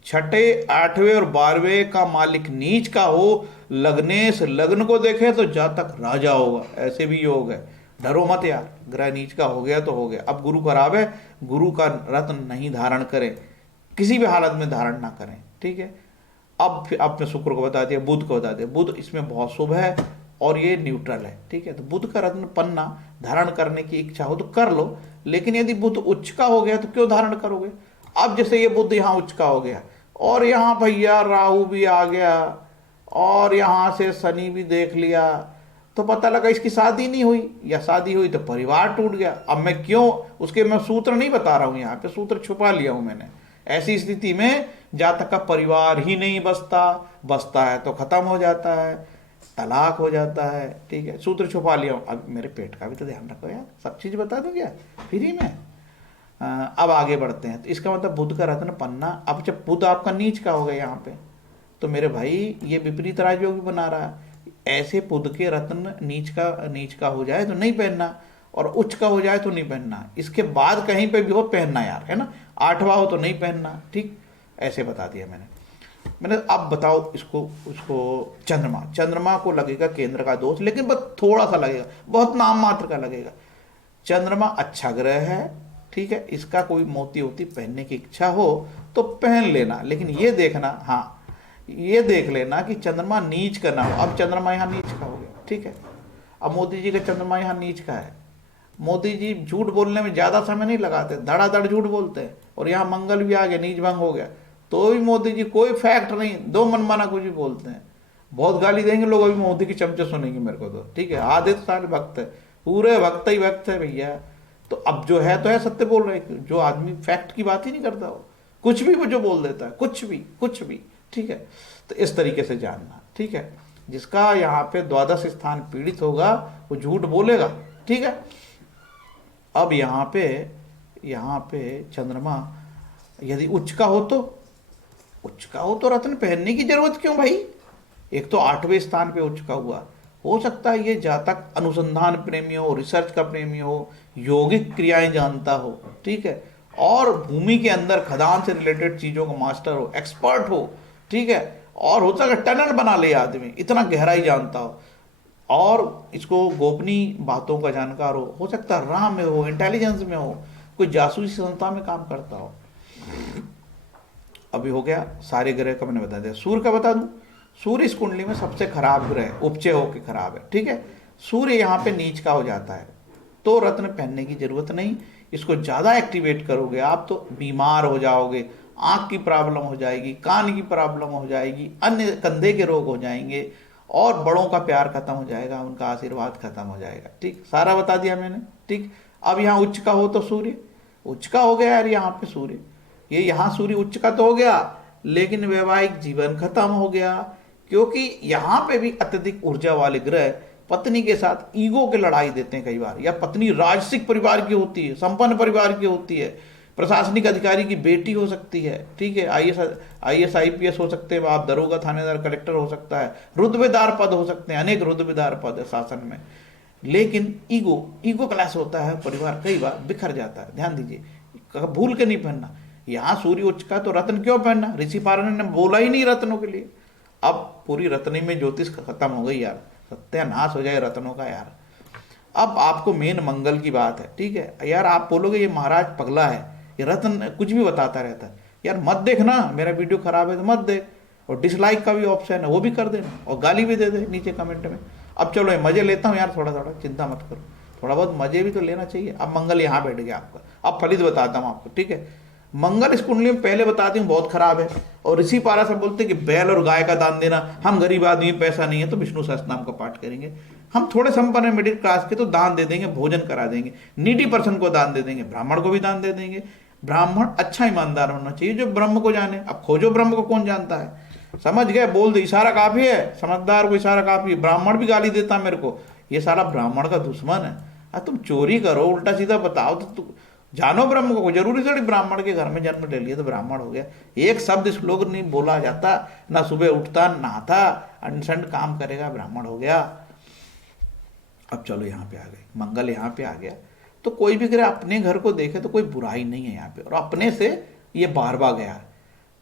छठे, आठवें और 12वें का मालिक नीच का हो, लग्नेश लग्न को देखे तो जातक राजा होगा, ऐसे भी योग है। डरो मत यार, ग्रह नीच का हो गया तो हो गया। अब गुरु खराब है, गुरु का रत्न नहीं धारण करें, किसी भी हालत में धारण ना करें, ठीक है। अब फिर आपने शुक्र को बता दिया, बुध को बता दिया। बुध इसमें बहुत शुभ है और ये न्यूट्रल है, ठीक है। तो बुध का रत्न पन्ना धारण करने की इच्छा हो तो कर लो, लेकिन यदि बुध उच्च का हो गया तो क्यों धारण करोगे। अब जैसे ये बुध यहाँ उच्च का हो गया और यहाँ भैया राहु भी आ गया और यहाँ से शनि भी देख लिया, तो पता लगा इसकी शादी नहीं हुई, या शादी हुई तो परिवार टूट गया। अब मैं क्यों उसके मैं सूत्र नहीं बता रहा हूं, यहाँ पे सूत्र छुपा लिया हूं मैंने। ऐसी स्थिति में जातक का परिवार ही नहीं बसता है तो खत्म हो जाता है, तलाक हो जाता है, ठीक है। सूत्र छुपा लिया हूं। अब मेरे पेट का भी तो ध्यान रखो यार, सब चीज बता दूं क्या फ्री में। अब आगे बढ़ते हैं। तो इसका मतलब बुध का रत्न पन्ना। अब जब बुध आपका नीच का हो गया यहाँ पे, तो मेरे भाई ये विपरीत राजयोग भी बना रहा है। ऐसे बुध के रत्न नीच का हो जाए तो नहीं पहनना, और उच्च का हो जाए तो नहीं पहनना। इसके बाद कहीं पे भी हो पहनना यार, है ना। 8वां हो तो नहीं पहनना, ठीक। ऐसे बता दिया मैंने। अब बताओ इसको उसको चंद्रमा को लगेगा केंद्र का दोष, लेकिन बस थोड़ा सा लगेगा, बहुत नाम मात्र का लगेगा। चंद्रमा अच्छा ग्रह है, ठीक है। इसका कोई मोती होती पहनने की इच्छा हो तो पहन लेना, लेकिन ये देखना, हाँ ये देख लेना कि चंद्रमा नीच का ना हो। अब चंद्रमा यहाँ नीच का हो गया, ठीक है। अब मोदी जी का चंद्रमा यहाँ नीच का है। मोदी जी झूठ बोलने में ज्यादा समय नहीं लगाते, धड़ाधड़ झूठ बोलते हैं, और यहाँ मंगल भी आ गया, नीच भंग हो गया, तो भी मोदी जी कोई फैक्ट नहीं, दो मनमाना कुछ भी बोलते हैं। बहुत गाली देंगे लोग, अभी मोदी के चमचे सुनेंगे मेरे को तो, ठीक है। आधे तो सारे भक्त है, पूरे भक्त ही भक्त है भैया। तो अब जो है तो है, सत्य बोल रहे हैं। जो आदमी फैक्ट की बात ही नहीं करता, वो कुछ भी वो जो बोल देता है, कुछ भी, ठीक है। तो इस तरीके से जानना, ठीक है। जिसका यहाँ पे द्वादश स्थान पीड़ित होगा वो झूठ बोलेगा, ठीक है। अब यहाँ पे चंद्रमा यदि उच्च का हो तो रत्न पहनने की जरूरत क्यों भाई। एक तो 8वें स्थान पे उच्च का हुआ, हो सकता है ये जातक अनुसंधान प्रेमी हो, रिसर्च का प्रेमी हो, यौगिक क्रियाएं जानता हो, ठीक है, और भूमि के अंदर खदान से रिलेटेड चीजों का मास्टर हो, एक्सपर्ट हो, ठीक है। और हो सकता है टनल बना ले आदमी, इतना गहराई जानता हो, और इसको गोपनीय बातों का जानकार हो सकता है राह में हो, इंटेलिजेंस में हो, कोई जासूसी संस्था में काम करता हो। अभी हो गया सारे ग्रह का मैंने बता दिया। सूर्य का बता दूं, सूर्य इस कुंडली में सबसे खराब ग्रह, उपचय होकर खराब है, ठीक है। सूर्य यहाँ पे नीच का हो जाता है तो रत्न पहनने की जरूरत नहीं। इसको ज्यादा एक्टिवेट करोगे आप तो बीमार हो जाओगे, आंख की प्रॉब्लम हो जाएगी, कान की प्रॉब्लम हो जाएगी, अन्य कंधे के रोग हो जाएंगे, और बड़ों का प्यार खत्म हो जाएगा, उनका आशीर्वाद खत्म हो जाएगा, ठीक। सारा बता दिया मैंने, ठीक। अब यहाँ उच्च का हो तो सूर्य उच्च का हो गया यार, यहाँ पे सूर्य, ये यहाँ सूर्य उच्च का तो हो गया, लेकिन वैवाहिक जीवन खत्म हो गया, क्योंकि यहाँ पे भी अत्यधिक ऊर्जा वाले ग्रह पत्नी के साथ ईगो के लड़ाई देते हैं कई बार, या पत्नी राजसिक परिवार की होती है, संपन्न परिवार की होती है, प्रशासनिक अधिकारी की बेटी हो सकती है, ठीक है। आईएएस आईपीएस हो सकते हैं आप, दरोगा थानेदार कलेक्टर हो सकता है, रुतबेदार पद हो सकते हैं, अनेक रुतबेदार पद है शासन में, लेकिन ईगो ईगो क्लैश होता है, परिवार कई बार बिखर जाता है। ध्यान दीजिए, भूल के नहीं पहनना। यहाँ सूर्य उच्च का तो रत्न क्यों पहनना, ऋषि पारण ने बोला ही नहीं रत्नों के लिए। अब पूरी रत्नी में ज्योतिष खत्म हो गई यार, सत्यानाश हो जाए रत्नों का यार। अब आपको मेन मंगल की बात है, ठीक है यार। आप बोलोगे ये महाराज पगला है, ये रत्न कुछ भी बताता रहता है। यार मत देखना, मेरा वीडियो खराब है तो मत देख, और डिसलाइक का भी ऑप्शन है वो भी कर देना, और गाली भी दे दे नीचे कमेंट में। अब चलो ये मजे लेता हूँ यार, थोड़ा थोड़ा चिंता मत करो, थोड़ा बहुत मजे भी तो लेना चाहिए। अब मंगल यहाँ बैठ गया आपका। अब फलित बताता हूँ आपको, ठीक है। मंगल इस कुंडली में पहले बताती हूँ बहुत खराब है, और ऋषि पारा सब बोलते हैं कि बैल और गाय का दान देना। हम गरीब आदमी, पैसा नहीं है तो विष्णु सहस्त्रनाम का पाठ करेंगे। हम थोड़े संपन्न है मिडिल क्लास के तो दान दे देंगे, भोजन करा देंगे, नीडी पर्सन को दान दे देंगे, ब्राह्मण को भी दान दे देंगे। ब्राह्मण अच्छा ईमानदार होना चाहिए जो ब्रह्म को जाने। अब खोजो ब्रह्म को कौन जानता है, समझ गए, बोल दो, इशारा काफी है, समझदार को इशारा काफी है। ब्राह्मण भी गाली देता मेरे को, ये सारा ब्राह्मण का दुश्मन है। तुम चोरी करो, उल्टा सीधा बताओ तो तुम जानो ब्रह्म को। जरूरी थोड़ी ब्राह्मण के घर में जन्म ले लिया तो ब्राह्मण हो गया। एक शब्द श्लोक नहीं बोला जाता, ना सुबह उठता नहाता, अनशंड काम करेगा, ब्राह्मण हो गया। अब चलो यहाँ पे आ गए, मंगल यहाँ पे आ गया तो कोई भी अगर अपने घर को देखे तो कोई बुराई नहीं है यहाँ पे, और अपने से ये बारवा गया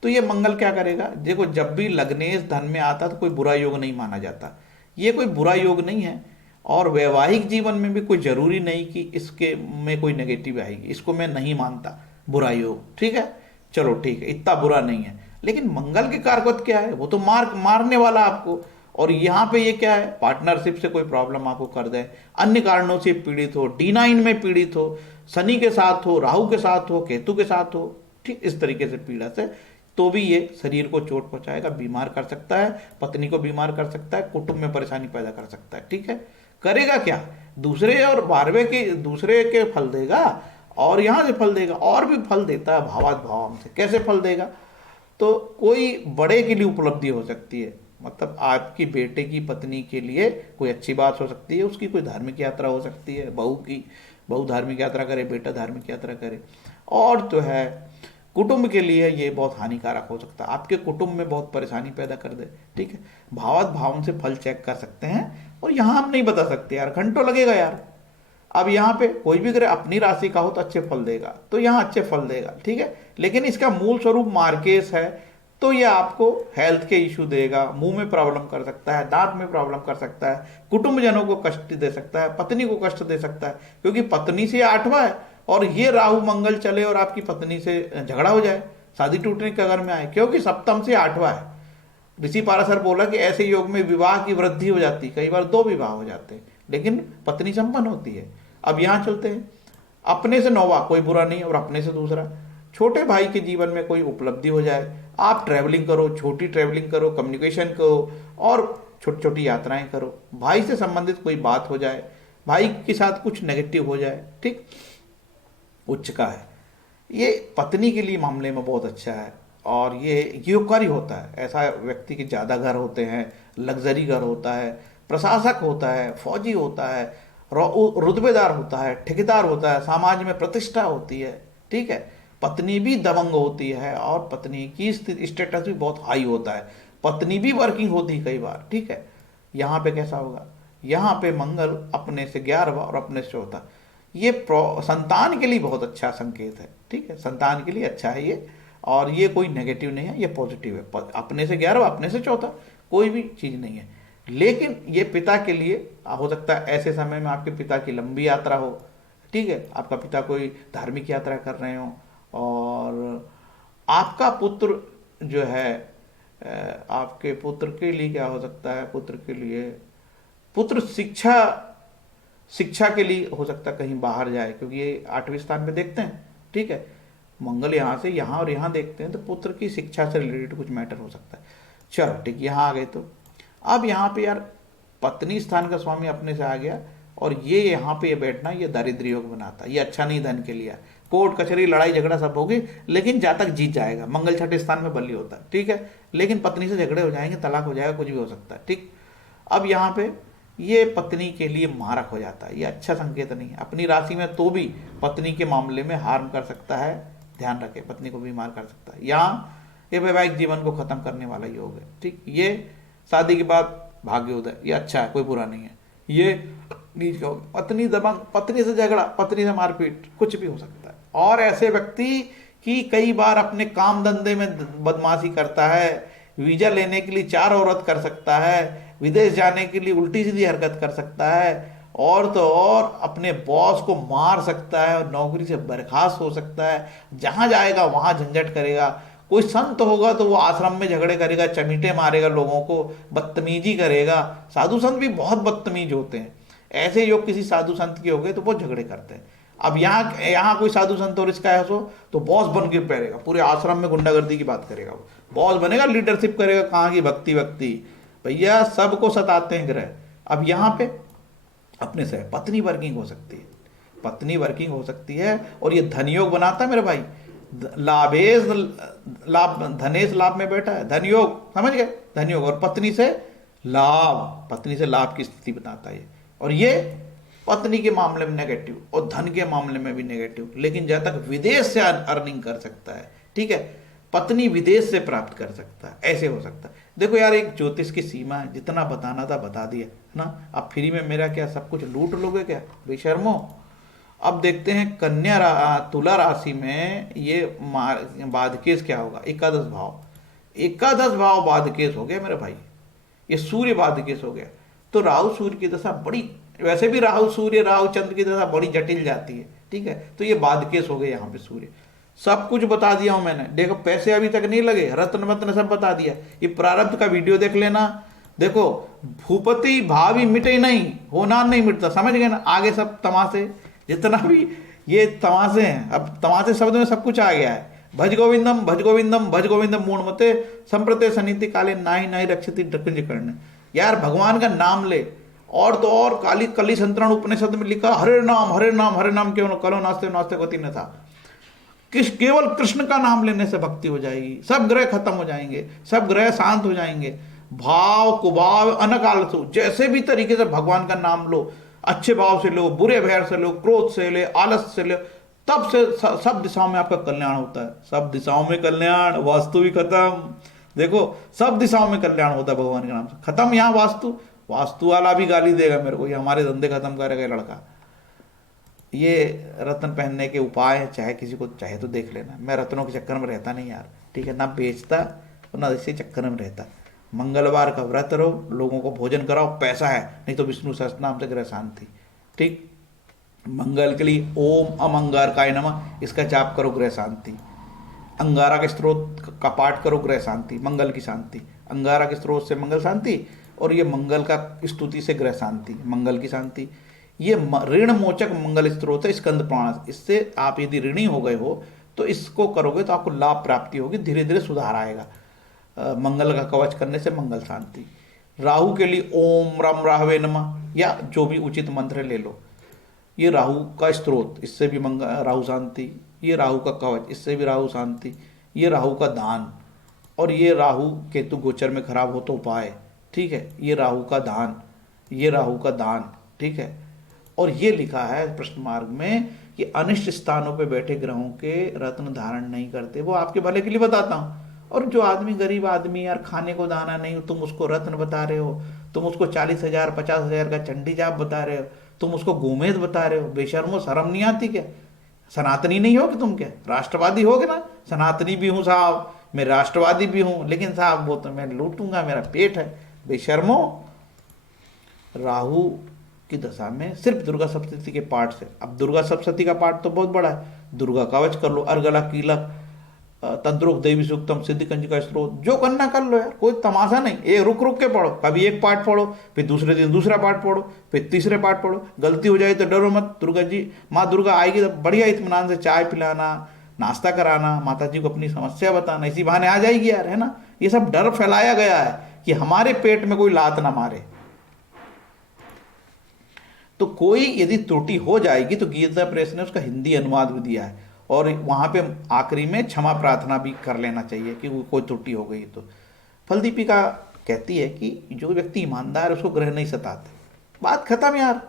तो ये मंगल क्या करेगा। देखो जब भी लग्नेश धन में आता तो कोई बुरा योग नहीं माना जाता, ये कोई बुरा योग नहीं है। और वैवाहिक जीवन में भी कोई जरूरी नहीं कि इसके में कोई नेगेटिव आएगी, इसको मैं नहीं मानता बुरा योग, ठीक है। चलो ठीक है, इतना बुरा नहीं है। लेकिन मंगल के कारकत्व क्या है, वो तो मारने वाला आपको। और यहाँ पे ये क्या है, पार्टनरशिप से कोई प्रॉब्लम आपको कर दे, अन्य कारणों से पीड़ित हो, D9 में पीड़ित हो, शनि के साथ हो, राहु के साथ हो, केतु के साथ हो, ठीक इस तरीके से पीड़ा से, तो भी ये शरीर को चोट पहुंचाएगा, बीमार कर सकता है, पत्नी को बीमार कर सकता है, कुटुंब में परेशानी पैदा कर सकता है, ठीक है। करेगा क्या, दूसरे और 12वें के दूसरे के फल देगा, और यहां से फल देगा, और भी फल देता है भावात भाव से। कैसे फल देगा, तो कोई बड़े के लिए उपलब्धि हो सकती है, मतलब आपकी बेटे की पत्नी के लिए कोई अच्छी बात हो सकती है, उसकी कोई धार्मिक यात्रा हो सकती है, बहू धार्मिक यात्रा करे, बेटा धार्मिक यात्रा करे। और जो है कुटुंब के लिए ये बहुत हानिकारक हो सकता है, आपके कुटुंब में बहुत परेशानी पैदा कर दे, ठीक है। भावात भावन से फल चेक कर सकते हैं, और यहां हम नहीं बता सकते यार, घंटों लगेगा यार। अब यहाँ पे कोई भी अगर अपनी राशि का हो तो अच्छे फल देगा, तो यहाँ अच्छे फल देगा, ठीक है। लेकिन इसका मूल स्वरूप मार्केस है, तो ये आपको हेल्थ के इश्यू देगा, मुंह में प्रॉब्लम कर सकता है, दांत में प्रॉब्लम कर सकता है, कुटुंबजनों को कष्ट दे सकता है, पत्नी को कष्ट दे सकता है, क्योंकि पत्नी से 8वां है, और ये राहु मंगल चले और आपकी पत्नी से झगड़ा हो जाए, शादी टूटने के अगर में आए, क्योंकि सप्तम से 8वां है। ऋषि पाराशर बोला कि ऐसे योग में विवाह की वृद्धि हो जाती है, कई बार 2 विवाह हो जाते हैं, लेकिन पत्नी संपन्न होती है। अब यहां चलते हैं, अपने से 9वां कोई बुरा नहीं, और अपने से दूसरा, छोटे भाई के जीवन में कोई उपलब्धि हो जाए, आप ट्रैवलिंग करो, छोटी ट्रैवलिंग करो, कम्युनिकेशन करो, और छोटी छोटी यात्राएं करो, भाई से संबंधित कोई बात हो जाए, भाई के साथ कुछ नेगेटिव हो जाए, ठीक। उच्च का है, ये पत्नी के लिए मामले में बहुत अच्छा है, और ये योगकारी होता है। ऐसा व्यक्ति के ज़्यादा घर होते हैं, लग्जरी घर होता है, प्रशासक होता है, फौजी होता है, रुतबेदार होता है, ठेकेदार होता है, समाज में प्रतिष्ठा होती है, ठीक है। पत्नी भी दबंग होती है, और पत्नी की स्टेटस भी बहुत हाई होता है, पत्नी भी वर्किंग होती है कई बार, ठीक है। यहाँ पे कैसा होगा, यहाँ पे मंगल अपने से 11वां और अपने से 4था, ये संतान के लिए बहुत अच्छा संकेत है, ठीक है। संतान के लिए अच्छा है ये, और ये कोई नेगेटिव नहीं है, ये पॉजिटिव है। अपने से 11वां, अपने से 4था, कोई भी चीज नहीं है। लेकिन ये पिता के लिए हो सकता है, ऐसे समय में आपके पिता की लंबी यात्रा हो, ठीक है, आपका पिता कोई धार्मिक यात्रा कर रहे हो, और आपका पुत्र जो है, आपके पुत्र के लिए क्या हो सकता है, पुत्र के लिए, पुत्र शिक्षा के लिए हो सकता है कहीं बाहर जाए, क्योंकि ये 8वें स्थान पे देखते हैं, ठीक है। मंगल यहाँ से यहाँ और यहाँ देखते हैं, तो पुत्र की शिक्षा से रिलेटेड कुछ मैटर हो सकता है। चलो ठीक, यहाँ आ गए। तो अब यहाँ पे यार पत्नी स्थान का स्वामी अपने से आ गया, और ये यहाँ पे ये बैठना, ये दारिद्र्य योग बनाता, ये अच्छा नहीं धन के लिए। कोर्ट कचहरी लड़ाई झगड़ा सब होगी, लेकिन जातक जीत जाएगा। मंगल 6ठे स्थान में बली होता है, ठीक है। लेकिन पत्नी से झगड़े हो जाएंगे, तलाक हो जाएगा, कुछ भी हो सकता है, ठीक। अब यहाँ पे ये पत्नी के लिए मारक हो जाता है, ये अच्छा संकेत नहीं है। अपनी राशि में तो भी पत्नी के मामले में हार्म कर सकता है, ध्यान रखें, पत्नी को बीमार कर सकता है। यहाँ ये वैवाहिक जीवन को खत्म करने वाला योग है, ठीक। ये शादी के बाद भाग्योदय, ये अच्छा है, कोई बुरा नहीं है। ये नीच का हो गया, पत्नी दबंग, पत्नी से झगड़ा, पत्नी से मारपीट, कुछ भी हो सकता है। और ऐसे व्यक्ति कि कई बार अपने काम धंधे में बदमाशी करता है, वीजा लेने के लिए 4 औरत कर सकता है, विदेश जाने के लिए उल्टी सीधी हरकत कर सकता है, और तो और अपने बॉस को मार सकता है और नौकरी से बर्खास्त हो सकता है। जहां जाएगा वहां झंझट करेगा। कोई संत होगा तो वो आश्रम में झगड़े करेगा, चमीटे मारेगा, लोगों को बदतमीजी करेगा। साधु संत भी बहुत बदतमीज होते हैं। ऐसे योग किसी साधु संत के हो गए तो बहुत झगड़े करते हैं। अब यहाँ यहाँ कोई साधु संत और इसका है तो बॉस बन के पैरेगा, पूरे आश्रम में गुंडागर्दी की बात करेगा, वो बॉस बनेगा, लीडरशिप करेगा। कहाँ की भक्ति भक्ति भैया, सबको सताते हैं ग्रह। अब यहाँ पे अपने से पत्नी वर्किंग हो सकती है, पत्नी वर्किंग हो सकती है, और ये धनयोग बनाता है मेरे भाई। लाभेश लाभ, धनेश लाभ में बैठा है, धनयोग, समझ गए, धनयोग। और पत्नी से लाभ, पत्नी से लाभ की स्थिति बताता है। और ये पत्नी के मामले में नेगेटिव और धन के मामले में भी नेगेटिव। लेकिन जब तक विदेश से अर्निंग कर सकता है, ठीक है, पत्नी विदेश से प्राप्त कर सकता है, ऐसे हो सकता है। देखो यार, एक ज्योतिष की सीमा है, जितना बताना था बता दिया है ना। आप फ्री में मेरा क्या सब कुछ लूट लोगे क्या बेशर्मो। अब देखते हैं तुला राशि में ये बाधकेश क्या होगा। एकादश भाव, एकादश भाव बाधकेश हो गया मेरे भाई, ये सूर्य बाधकेश हो गया। तो राहु सूर्य की दशा बड़ी, वैसे भी राहु सूर्य राहु चंद्र की दशा बड़ी जटिल जाती है, ठीक है। तो ये बाधकेश हो गए यहाँ पे सूर्य। सब कुछ बता दिया हूं मैंने, देखो पैसे अभी तक नहीं लगे, रत्न वत्न सब बता दिया। ये प्रारब्ध का वीडियो देख लेना। देखो, भूपति भावी मिटे नहीं, होना नहीं मिटता, समझ गए ना। आगे सब तमाशे, जितना भी ये तमाशे हैं, अब तमाशे शब्द में सब कुछ आ गया है। भज गोविंदम भज गोविंदम भज गोविंदम मूढ़मते संप्रते सनीति काले नाहि नाहि रक्षति डकुंज कर्ण। यार भगवान का नाम ले। और तो और काली कली संतरण उपनिषद में लिखा, हरे नाम हरे नाम हरे नाम क्यों कलो नास्ते नास्ते गति न था। केवल कृष्ण का नाम लेने से भक्ति हो जाएगी, सब ग्रह खत्म हो जाएंगे, सब ग्रह शांत हो जाएंगे। भाव कुभाव अनकालसु, जैसे भी तरीके से भगवान का नाम लो, अच्छे भाव से लो, बुरे भैर से लो, क्रोध से ले, आलस से लो, तब से सब दिशाओं में आपका कल्याण होता है। सब दिशाओं में कल्याण, वास्तु भी खत्म। देखो, सब दिशाओं में कल्याण होता है भगवान के नाम से। खत्म यहाँ वास्तु, वास्तु वाला भी गाली देगा मेरे को, ये हमारे धंधे खत्म करेगा लड़का। ये रत्न पहनने के उपाय चाहे किसी को चाहे तो देख लेना। मैं रत्नों के चक्कर में रहता नहीं यार, ठीक है, ना बेचता और ना इसी चक्कर में रहता। मंगलवार का व्रत रहो, लोगों को भोजन कराओ, पैसा है, नहीं तो विष्णु सहस्त्र नाम से ग्रह शांति, ठीक। मंगल के लिए ओम अमंगारकाय नमः, इसका जाप करो, ग्रह शांति। अंगारा के स्त्रोत का पाठ करो, ग्रह शांति, मंगल की शांति। अंगारा के स्त्रोत से मंगल शांति, और ये मंगल का स्तुति से ग्रह शांति, मंगल की शांति। ये ऋण मोचक मंगल स्त्रोत है, स्कंद पुराण। इससे आप यदि ऋणी हो गए हो तो इसको करोगे तो आपको लाभ प्राप्ति होगी, धीरे धीरे सुधार आएगा। मंगल का कवच करने से मंगल शांति। राहु के लिए ओम रम राहवे नमः, या जो भी उचित मंत्र ले लो। ये राहु का स्त्रोत, इससे भी राहु शांति। ये राहु का कवच, इससे भी राहु शांति। ये राहु का दान, और ये राहु केतु गोचर में खराब हो तो उपाय, ठीक है। ये राहु का दान, ये राहु का दान, ठीक है। और ये लिखा है प्रश्न मार्ग में कि अनिष्ट स्थानों पे बैठे ग्रहों के रत्न धारण नहीं करते, वो आपके भले के लिए बताता हूँ। और जो आदमी गरीब आदमी यार, खाने को दाना नहीं, तुम उसको रत्न बता रहे हो, तुम उसको 40,000 50,000 का चंडी जाप बता रहे हो, तुम उसको गोमेद बता रहे हो। बेशर्मो, शर्म नहीं आती क्या? सनातनी नहीं हो कि तुम? क्या राष्ट्रवादी हो ना? सनातनी भी हूँ साहब, मैं राष्ट्रवादी भी हूँ, लेकिन साहब वो तो मैं लूटूंगा, मेरा पेट है। बेशर्मो, राहु की दशा में सिर्फ दुर्गा सप्तशती के पाठ से, अब दुर्गा सप्तशती का पाठ तो बहुत बड़ा है, दुर्गा कवच कर लो, अर्गला कीलक, तंत्रोक्त देवी सूक्तम, सिद्धि कंजिका स्त्रोत, जो करना कर लो यार, कोई तमाशा नहीं। ये रुक रुक के पढ़ो, कभी एक पाठ पढ़ो, फिर दूसरे दिन दूसरा पाठ पढ़ो, फिर तीसरे पाठ पढ़ो। गलती हो जाए तो डरो मत, दुर्गा जी, माँ दुर्गा आएगी तो बढ़िया इत्मीनान से चाय पिलाना, नाश्ता कराना, माता जी को अपनी समस्या बताना, इसी बहाने आ जाएगी यार, है ना। ये सब डर फैलाया गया है कि हमारे पेट में कोई लात ना मारे। तो कोई यदि त्रुटि हो जाएगी तो गीता प्रेस ने उसका हिंदी अनुवाद भी दिया है, और वहाँ पे आखिरी में क्षमा प्रार्थना भी कर लेना चाहिए कि कोई त्रुटि हो गई तो। फलदीपिका कहती है कि जो व्यक्ति ईमानदार है उसको ग्रह नहीं सताते, बात खत्म यार।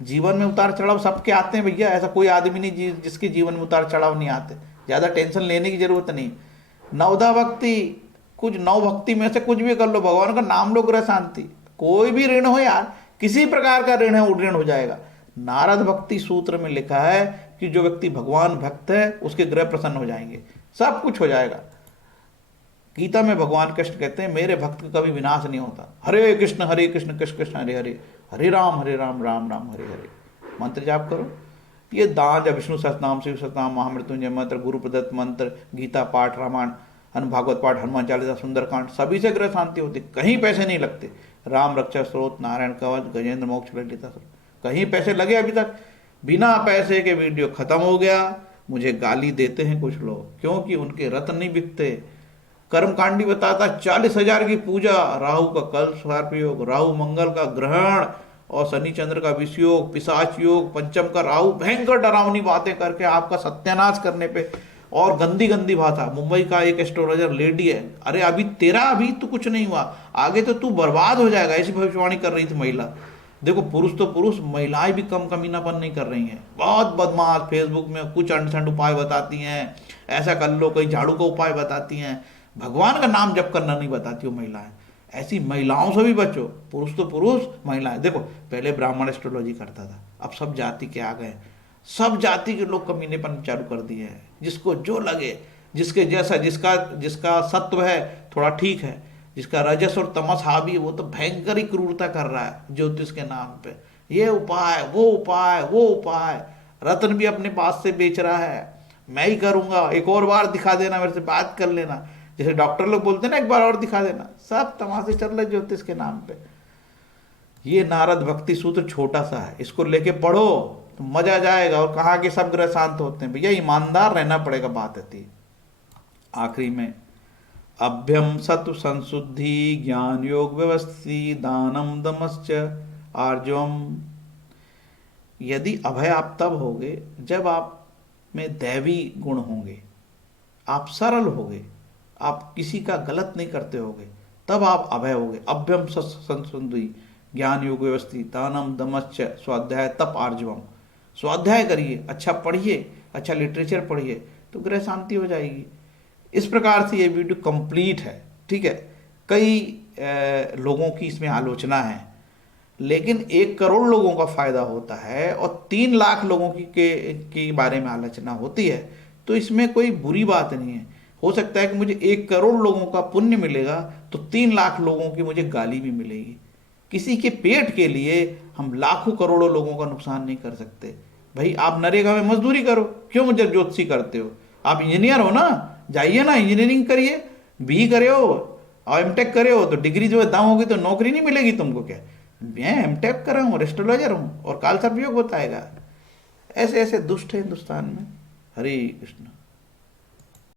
जीवन में उतार चढ़ाव सबके आते हैं भैया, ऐसा कोई आदमी नहीं जिसके जीवन में उतार चढ़ाव नहीं आते। ज़्यादा टेंशन लेने की जरूरत नहीं। नवधा भक्ति, कुछ नव भक्ति में से कुछ भी कर लो, भगवान का नाम लो, ग्रह शांति। कोई भी ऋण हो यार, किसी प्रकार का ऋण है उऋण हो जाएगा। नारद भक्ति सूत्र में लिखा है कि जो व्यक्ति भगवान भक्त है उसके ग्रह प्रसन्न हो जाएंगे, सब कुछ हो जाएगा। गीता में भगवान कृष्ण कहते हैं मेरे भक्त का कभी विनाश नहीं होता। हरे कृष्ण कृष्ण कृष्ण हरे हरे, हरे राम राम राम हरे हरे मंत्र जाप करो। ये दान, विष्णु सहस्रनाम, शिव सहस्रनाम, महामृत्युंजय मंत्र, गुरु प्रदत्त मंत्र, गीता पाठ, रामायण, भागवत पाठ, हनुमान चालीसा, सुंदरकांड, सभी से ग्रह शांति होती। कहीं पैसे नहीं लगते। राम रक्षा स्रोत, नारायण कवच, गजेंद्र मोक्ष, ललिता, कहीं पैसे लगे अभी तक? बिना पैसे के वीडियो खत्म हो गया। मुझे गाली देते हैं कुछ लोग क्योंकि उनके रत्न नहीं बिकते। कर्मकांडी बताता 40,000 की पूजा, राहु का कल सर्प योग, राहु मंगल का ग्रहण और शनि चंद्र का विषयोग, पिशाच योग, पंचम का राहु, भयंकर डरावनी बातें करके आपका सत्यानाश करने पे। और गंदी गंदी भाषा। मुंबई का एक एस्ट्रोलॉजर लेडी है, अरे अभी तेरा अभी तो कुछ नहीं हुआ, आगे तो तू बर्बाद हो जाएगा, ऐसी भविष्यवाणी कर रही थी महिला। देखो पुरुष तो पुरुष, महिलाएं भी कम कमीनापन नहीं कर रही हैं। बहुत बदमाश, फेसबुक में कुछ अंडसंड उपाय बताती हैं, ऐसा कर लो, कहीं झाड़ू का उपाय बताती हैं, भगवान का नाम जप करना नहीं बताती हो महिलाएं। ऐसी महिलाओं से भी बचो। पुरुष तो पुरुष, महिलाएं। देखो पहले ब्राह्मण एस्ट्रोलॉजी करता था, अब सब जाति के आ गए। सब जाति के लोग कमीनेपन चालू कर दिए हैं। जिसको जो लगे, जिसके जैसा, जिसका जिसका सत्व है थोड़ा ठीक है, जिसका रजस और तमस हावी है वो तो भयंकर ही क्रूरता कर रहा है ज्योतिष के नाम पे। ये उपाय, वो उपाय, वो उपाय, रत्न भी अपने पास से बेच रहा है। मैं ही करूंगा, एक और बार दिखा देना, मेरे से बात कर लेना, जैसे डॉक्टर लोग बोलते हैं ना एक बार और दिखा देना। सब तमाशे चल रहे ज्योतिष के नाम पे। ये नारद भक्ति सूत्र छोटा सा है, इसको लेके पढ़ो तो मजा जाएगा। और कहाँ के सब ग्रह शांत होते हैं भैया, ईमानदार रहना पड़ेगा, बात आती। आखिरी में अभ्यम सत्व संशुद्धि, ज्ञान योग व्यवस्थी, दानम दमश्च आर्जवम। यदि अभय आप तब होगे जब आप में दैवी गुण होंगे, आप सरल होगे, आप किसी का गलत नहीं करते होगे, तब आप अभय होगे। अभ्यम संशुद्धि, ज्ञान योग व्यवस्थित, दानम दमश्च, स्वाध्याय तप आर्जवम। स्वाध्याय करिए, अच्छा पढ़िए, अच्छा लिटरेचर पढ़िए तो ग्रह शांति हो जाएगी। इस प्रकार से ये वीडियो कंप्लीट है, ठीक है। कई लोगों की इसमें आलोचना है, लेकिन 1 करोड़ लोगों का फायदा होता है और 3 लाख लोगों की बारे में आलोचना होती है, तो इसमें कोई बुरी बात नहीं है। हो सकता है कि मुझे 1 करोड़ लोगों का पुण्य मिलेगा तो 3 लाख लोगों की मुझे गाली भी मिलेगी। किसी के पेट के लिए हम लाखों करोड़ों लोगों का नुकसान नहीं कर सकते। भाई आप नरेगा में मजदूरी करो, क्यों मुझे ज्योतिषी करते हो? आप इंजीनियर हो ना, जाइए ना इंजीनियरिंग करिए, बी करे हो और एमटेक करे हो तो डिग्री जो है दाम होगी तो नौकरी नहीं मिलेगी तुमको। क्या मैं एमटेक कर रहा हूँ, एस्ट्रोलॉजर हूँ और काल सर्प योग बताएगा। ऐसे ऐसे दुष्ट है हिंदुस्तान में। हरे कृष्ण।